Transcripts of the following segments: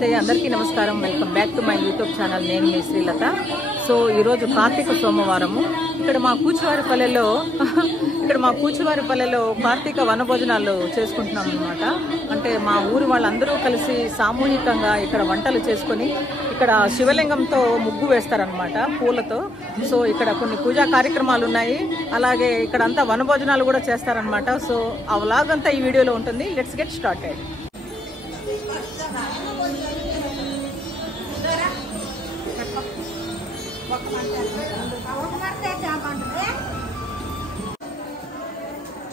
నమస్తే అందరికీ నమస్కారం. Welcome back to my YouTube channel. నేను మీ శ్రీలత. సో ఈరోజు కార్తీక సోమవారము. ఇక్కడ మా కూచివారిపల్లెలో కార్తీక వనభోజనాలు చేసుకుంటున్నాం అనమాట. అంటే మా ఊరు వాళ్ళందరూ కలిసి సామూహికంగా ఇక్కడ వంటలు చేసుకొని ఇక్కడ శివలింగంతో ముగ్గు వేస్తారనమాట పూలతో. సో ఇక్కడ కొన్ని పూజా కార్యక్రమాలు ఉన్నాయి, అలాగే ఇక్కడ అంతా వనభోజనాలు కూడా చేస్తారనమాట. సో ఆ వ్లాగ్ అంతా ఈ వీడియోలో ఉంటుంది. Let's get started.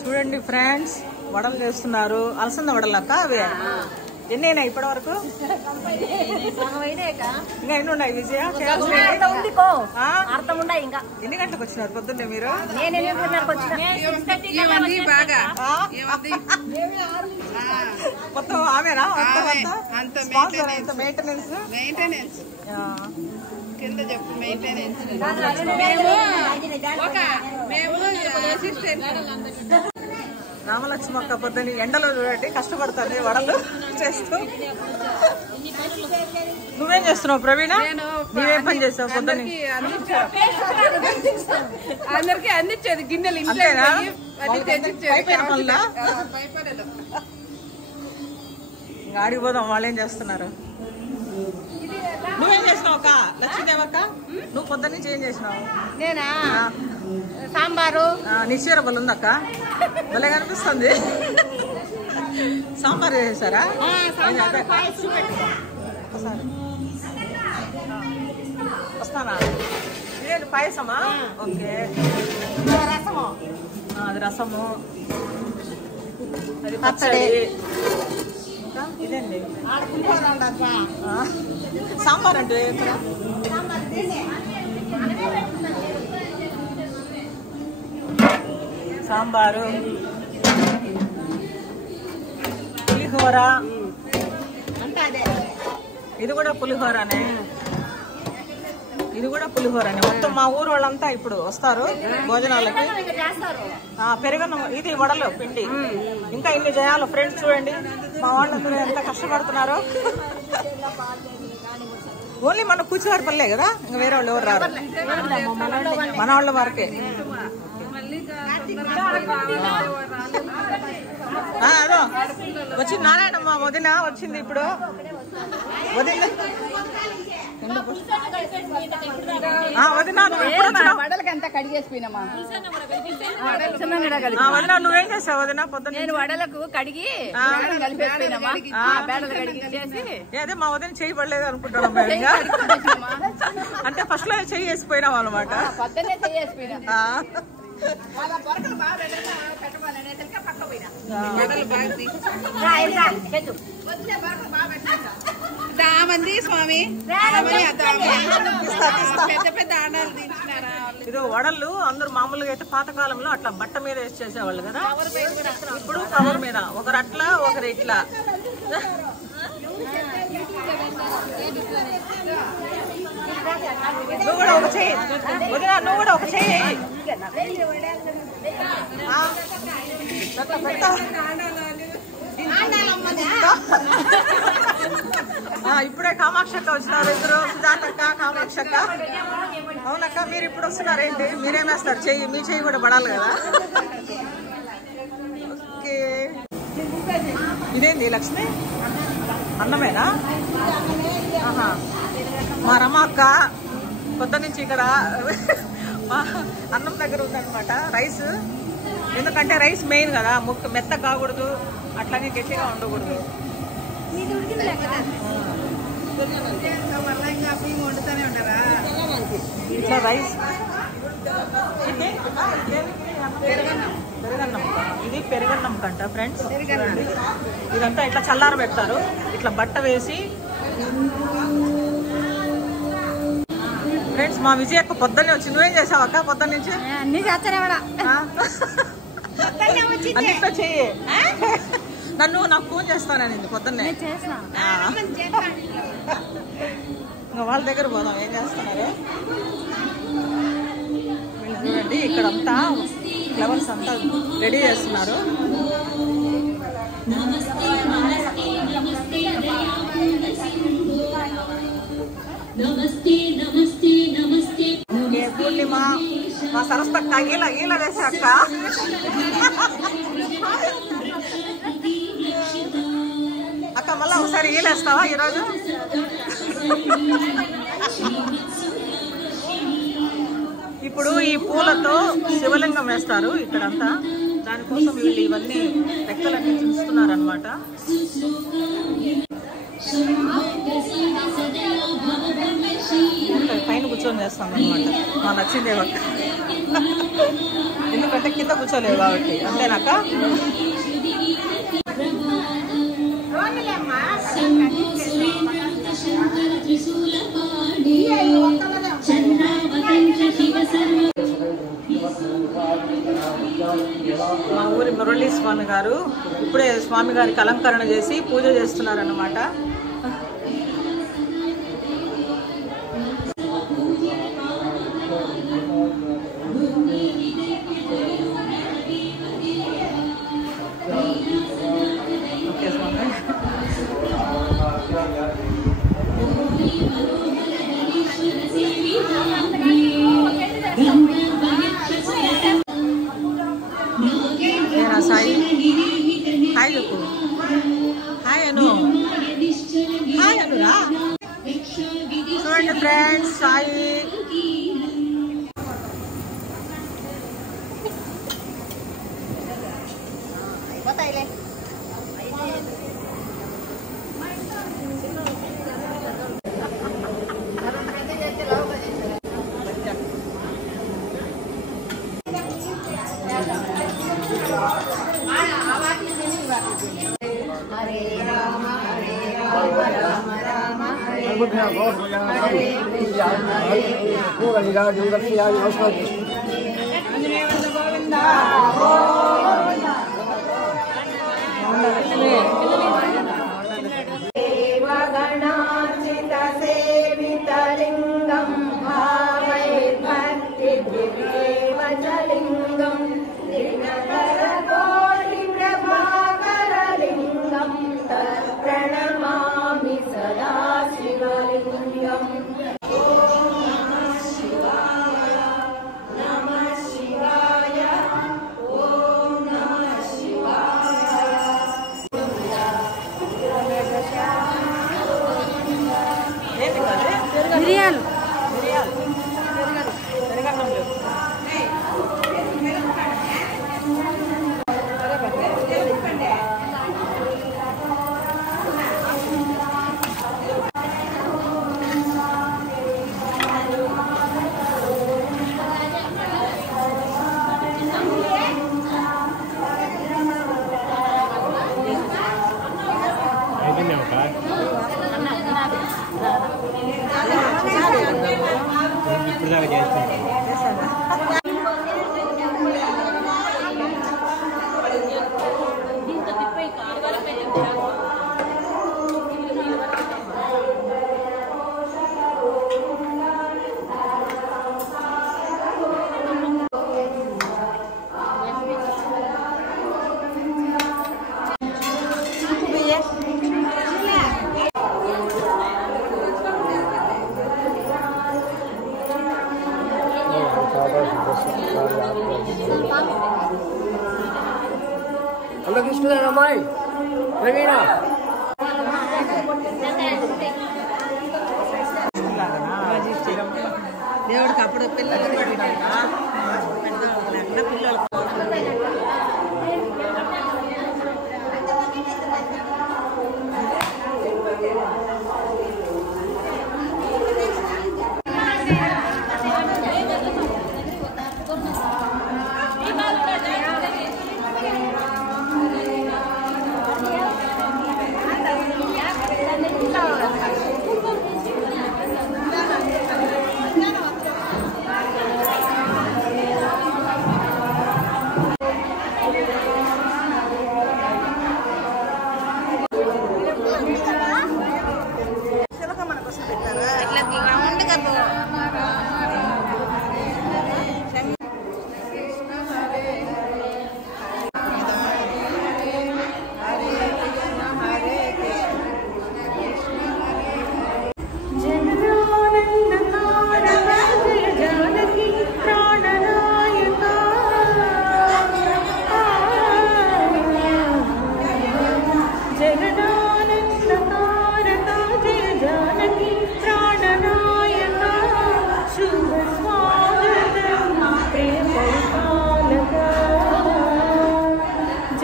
చూడండి ఫ్రెండ్స్, వడలు చేస్తున్నారు. అలసంద వడలు అక్క. అవే ఎన్నైనా ఇప్పటి వరకు? ఇంకా ఎన్ని ఉన్నాయి విజయ? ఎన్ని గంటలకు వచ్చినారు పొద్దున్నే మీరు? మొత్తం ఆమెనా? మెయింటెనెన్స్ కింద చెప్పు. మెయింటెనెన్స్ రామలక్ష్మి అక్క పొద్దుని ఎండలో చూడండి కష్టపడుతుంది వడలు చేస్తూ. నువ్వేం చేస్తున్నావు ప్రవీణ? నువ్వేం పని చేస్తావు పొద్దుని? అందరికి అందించేది గిన్నెలు ఇంకా ఆడిపోదాం. వాళ్ళు ఏం చేస్తున్నారు? నువ్వేం చేసినావు అక్క? లక్ష్మీదేవక్క, నువ్వు పొద్దున్న నుంచి ఏం చేసినావు? నేనా సాంబారు. నిశ్చర బలు ఉందక్క, భలే కనిపిస్తుంది. సాంబార్ చేసారా? వస్తానా? ఇదేంటి పాయసమా? ఓకే. అది రసము, అది పచ్చడి. ఇదండి సాంబార్. అంటే సాంబారు, పులిహోర. ఇది కూడా పులిహోరనే. మొత్తం మా ఊరు వాళ్ళంతా ఇప్పుడు వస్తారు భోజనాలకి. పెరుగన్నం, ఇది వడలు పిండి. ఇంకా ఇన్ని చేయాలి ఫ్రెండ్స్. చూడండి మా వాళ్ళందరూ ఎంత కష్టపడుతున్నారో. ఓన్లీ మన కూచివారిపల్లె కదా, ఇంకా వేరే వాళ్ళు ఎవరు రారు, మన వాళ్ళ వరకే. అదో వచ్చింది నారాయణమ్మ వదిన వచ్చింది ఇప్పుడు. వదిన వదిన నువ్వేం చేసావు వదిన పొద్దున్న? నేను వడలకు కడిగి అదే మా వదిన చేయబడలేదు అనుకుంటున్నాం. అంటే ఫస్ట్ లో చెయ్యి వేసిపోయినాం అనమాట. స్వామి ఇది వడలు అందరూ మామూలుగా అయితే పాతకాలంలో అట్లా బట్ట మీద వేసి చేసేవాళ్ళు కదా. ఇప్పుడు కవర్ మీద ఒకరు అట్లా ఒకరు ఇట్లా. నువ్వు కూడా ఒక చెయ్యి వదిన, నువ్వు కూడా ఒక చెయ్యి. ఇప్పుడే కామాక్షక్క వచ్చినారు ఇద్దరు, సుజాతక్క కామాక్షక్క. అవునక్క, మీరు ఇప్పుడు వస్తున్నారేంటి? మీరేమేస్తారు? చెయ్యి, మీ చెయ్యి కూడా పడాలి కదా. ఓకే. ఇదేంది లక్ష్మి? అన్నమేనా? మా రమక్క పొద్దు నుంచి ఇక్కడ అన్నం దగ్గర ఉందనమాట. రైస్, ఎందుకంటే రైస్ మెయిన్ కదా, ముక్క మెత్త కాకూడదు, అట్లానే గట్టిగా ఉండకూడదు. ఇట్లా రైస్. పెరుగన్నం, ఇది పెరుగన్నం కంట ఫ్రెండ్స్. ఇదంతా ఇట్లా చల్లార పెడతారు, ఇట్లా బట్ట వేసి. ఫ్రెండ్స్ మా విజయక్క పొద్దున్నే వచ్చి. నువ్వేం చేసావు అక్క పొద్దున్న నుంచి? అన్నిట్లో చెయ్యి. నాకు ఫోన్ చేస్తానని పొద్దున్నే. ఇంకా వాళ్ళ దగ్గర పోదాం. ఏం చేస్తున్నారు చూడండి. ఇక్కడంతా ఫ్లవర్స్ అంతా రెడీ చేస్తున్నారు. సరస్వక్క ఈల వేసే అక్క. అక్క మళ్ళా ఒకసారి ఈలేస్తావా ఈరోజు? ఇప్పుడు ఈ పూలతో శివలింగం వేస్తారు ఇక్కడంతా. దానికోసం వీళ్ళు ఇవన్నీ రెక్కలన్నీ చూస్తున్నారనమాట. పైన కూర్చొని చేస్తాం అనమాట. మా నచ్చిందే ఒక ఎందుకంటే కింద కూర్చోలేవు కాబట్టి. అంతేనాక మా ఊరి మురళీ స్వామి గారు ఇప్పుడే స్వామి గారికి అలంకరణ చేసి పూజ చేస్తున్నారన్నమాట. ఓకే స్వామి. సాయి హాయ్ లుకు హాయ్ అను హాయ్ అనురా. చూడండి ఫ్రెండ్స్ సాయి దేవగణార్చిత సేవితలింగం భావైర్భక్తి దేవచలింగం దినకర కోటి ప్రభాకరలింగం తత్ప్రణమామి సదా శివలింగం. మిరియాలు ఇప్పుడు దాకా చేస్తాను. Halo Krisna ramai, Revina. దేవుడికి అప్పుడు పిల్లలు పెట్టినాక పిల్లలు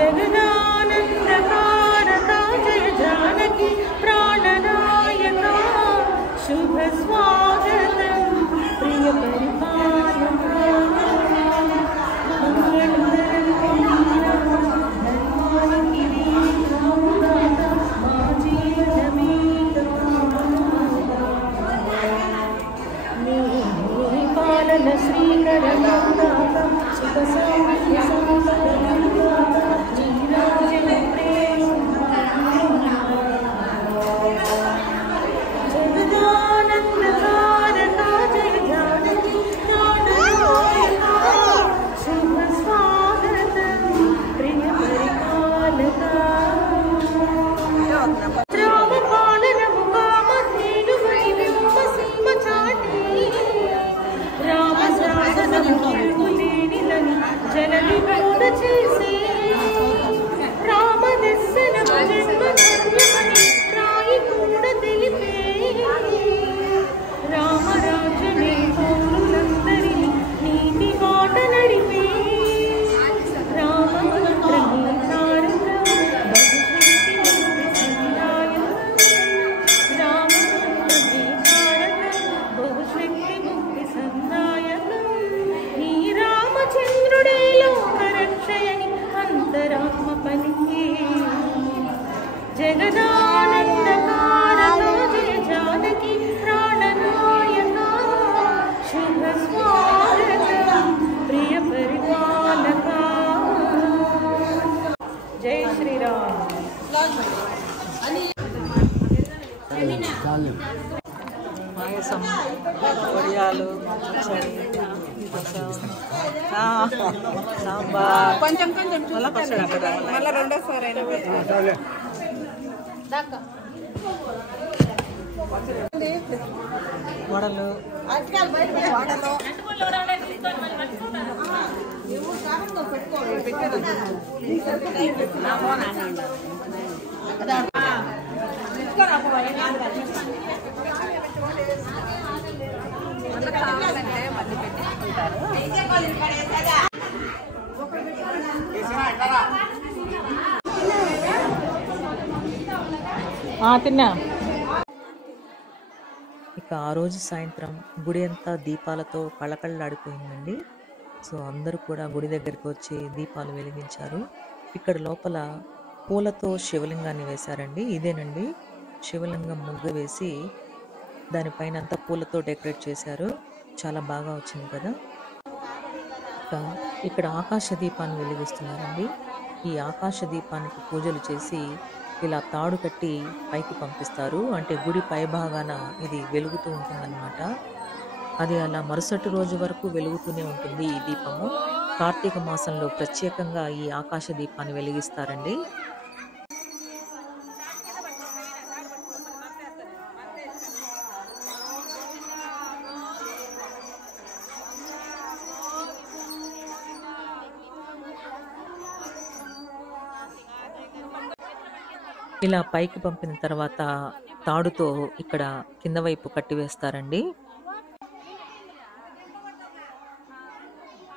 जगदानन्दकारका जय जानकी प्राणनायका शुभ स्वागतं प्रिय परिपालका పాయసం, వడియాలు, పచ్చడి, సాంబార్, కొంచెం మళ్ళీ పచ్చడి అక్కడ మళ్ళీ రెండోసారి అయినా వడలు, తిన్నా. ఇక ఆ రోజు సాయంత్రం గుడి అంతా దీపాలతో కళకళలాడిపోయిందండి. సో అందరూ కూడా గుడి దగ్గరికి వచ్చి దీపాలు వెలిగించారు. ఇక్కడ లోపల పూలతో శివలింగాన్ని వేశారండి. ఇదేనండి శివలింగం ముగ్గు వేసి దానిపైన అంతా పూలతో డెకరేట్ చేశారు. చాలా బాగా వచ్చింది కదా. ఇక్కడ ఆకాశ దీపాన్ని వెలిగిస్తున్నారండి. ఈ ఆకాశ దీపానికి పూజలు చేసి ఇలా తాడు కట్టి పైకి పంపిస్తారు. అంటే గుడి పై భాగాన ఇది వెలుగుతూ ఉంటుందన్నమాట. అది అలా మరుసటి రోజు వరకు వెలుగుతూనే ఉంటుంది ఈ దీపము. కార్తీక మాసంలో ప్రత్యేకంగా ఈ ఆకాశ దీపాన్ని వెలిగిస్తారండి. ఇలా పైకి పంపిన తర్వాత తాడుతో ఇక్కడ కింద వైపు కట్టివేస్తారండి.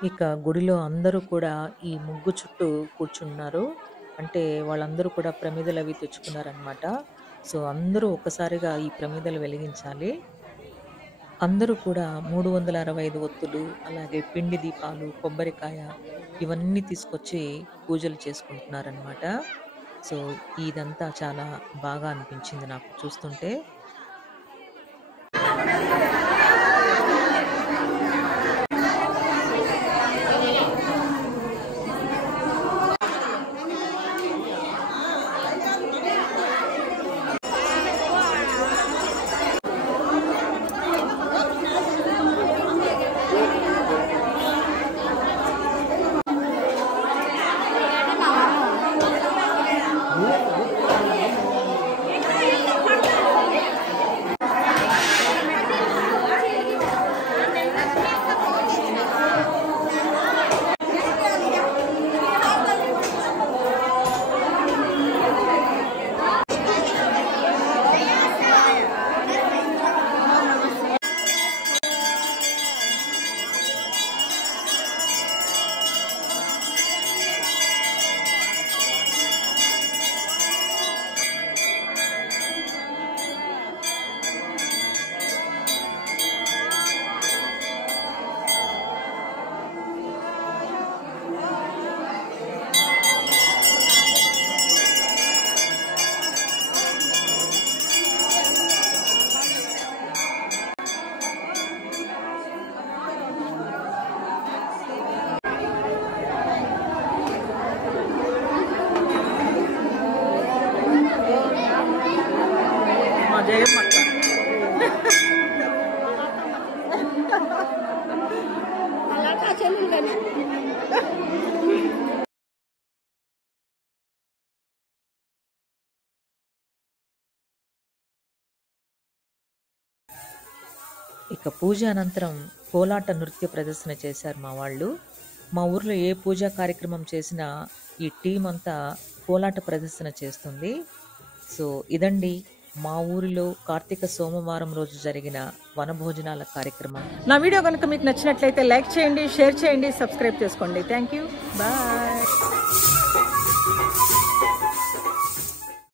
ఇక గుడిలో అందరూ కూడా ఈ ముగ్గు చుట్టూ కూర్చున్నారు. అంటే వాళ్ళందరూ కూడా ప్రమిదలు అవి తెచ్చుకున్నారనమాట. సో అందరూ ఒక్కసారిగా ఈ ప్రమిదలు వెలిగించాలి. అందరూ కూడా 365 ఒత్తులు, అలాగే పిండి దీపాలు, కొబ్బరికాయ ఇవన్నీ తీసుకొచ్చి పూజలు చేసుకుంటున్నారనమాట. సో ఇదంతా చాలా బాగా అనిపించింది నాకు చూస్తుంటే. సేమ్ అక్క. ఇక పూజ అనంతరం కోలాట నృత్య ప్రదర్శన చేశారు మా వాళ్ళు. మా ఊర్లో ఏ పూజా కార్యక్రమం చేసినా ఈ టీం అంతా కోలాట ప్రదర్శన చేస్తుంది. సో ఇదండి మా ఊరిలో కార్తీక సోమవారం రోజు జరిగిన వనభోజనాల కార్యక్రమం. నా వీడియో కనుక మీకు నచ్చినట్లయితే లైక్ చేయండి, షేర్ చేయండి, సబ్స్క్రైబ్ చేసుకోండి. Thank you, bye.